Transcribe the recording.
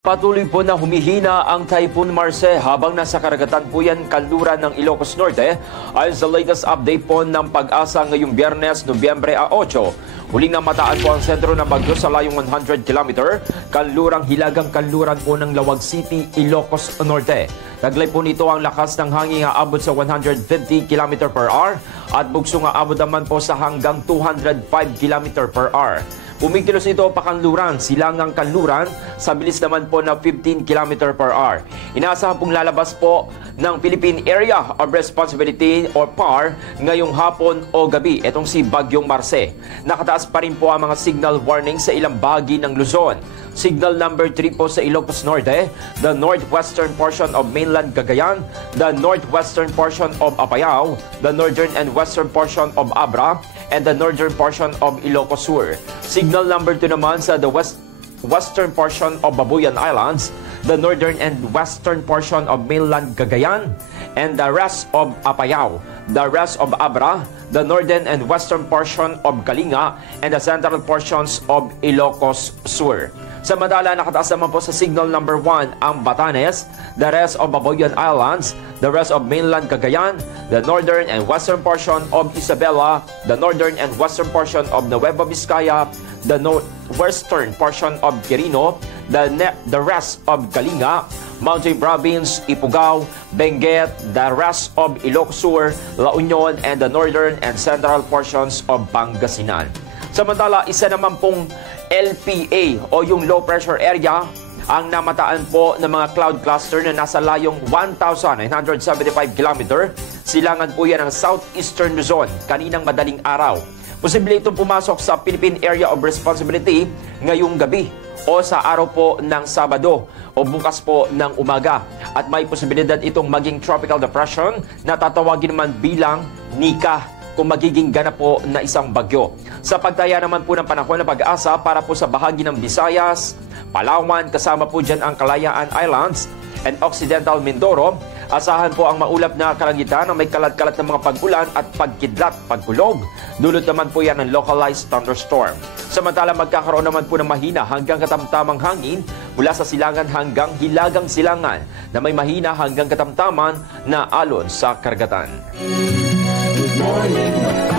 Patuloy po na humihina ang Typhoon Marce habang nasa karagatan po yan kanluran ng Ilocos Norte. Ayon sa latest update po ng Pag-asa ngayong Biyernes, Nobyembre 8. Huling namataan po ang sentro ng bagyo sa layong 100 km, kanlurang hilagang kanluran po ng Lawag City, Ilocos Norte. Taglay po nito ang lakas ng hangin nga abot sa 150 km per hour at bugso nga abot naman po sa hanggang 205 km per hour. Pumikilos ito pakanluran, silangang kanluran sa bilis naman po na 15 km per hour. Inaasahan pong lalabas po ng Philippine Area of Responsibility or PAR ngayong hapon o gabi itong si Bagyong Marce. Nakataas pa rin po ang mga signal warning sa ilang bahagi ng Luzon. Signal number 3 po sa Ilocos Norte, the northwestern portion of mainland Cagayan, the northwestern portion of Apayao, the northern and western portion of Abra, and the northern portion of Ilocos Sur. Signal number 2 naman sa the western portion of Babuyan Islands, the northern and western portion of mainland Cagayan, and the rest of Apayao, the rest of Abra, the northern and western portion of Kalinga, and the central portions of Ilocos Sur. Samantala, nakataas naman po sa signal number 1 ang Batanes, the rest of Babuyan Islands, the rest of mainland Cagayan, the northern and western portion of Isabela, the northern and western portion of Nueva Vizcaya, the western portion of Quirino, the rest of Kalinga, Mountain Province, Ifugao, Benguet, the rest of Ilocos Sur, La Union, and the northern and central portions of Pangasinan. Samantala, isa naman pong LPA o yung low pressure area ang namataan po ng mga cloud cluster na nasa layong 1,975 km. Silangan po yan ng southeastern Luzon kaninang madaling araw. Posible itong pumasok sa Philippine Area of Responsibility ngayong gabi o sa araw po ng Sabado o bukas po ng umaga. At may posibilidad itong maging tropical depression na tatawagin naman bilang Nika kung magiging ganap po na isang bagyo. Sa pagtaya naman po ng panahon na Pag-asa para po sa bahagi ng Visayas, Palawan, kasama po dyan ang Kalayaan Islands and Occidental Mindoro, asahan po ang maulap na kalangitan na may kalat-kalat ng mga pag-ulan at pagkidlat, pagkulog. Dulot naman po yan ng localized thunderstorm. Samantala, magkakaroon naman po ng mahina hanggang katamtamang hangin mula sa silangan hanggang hilagang silangan na may mahina hanggang katamtaman na alon sa karagatan. Good morning.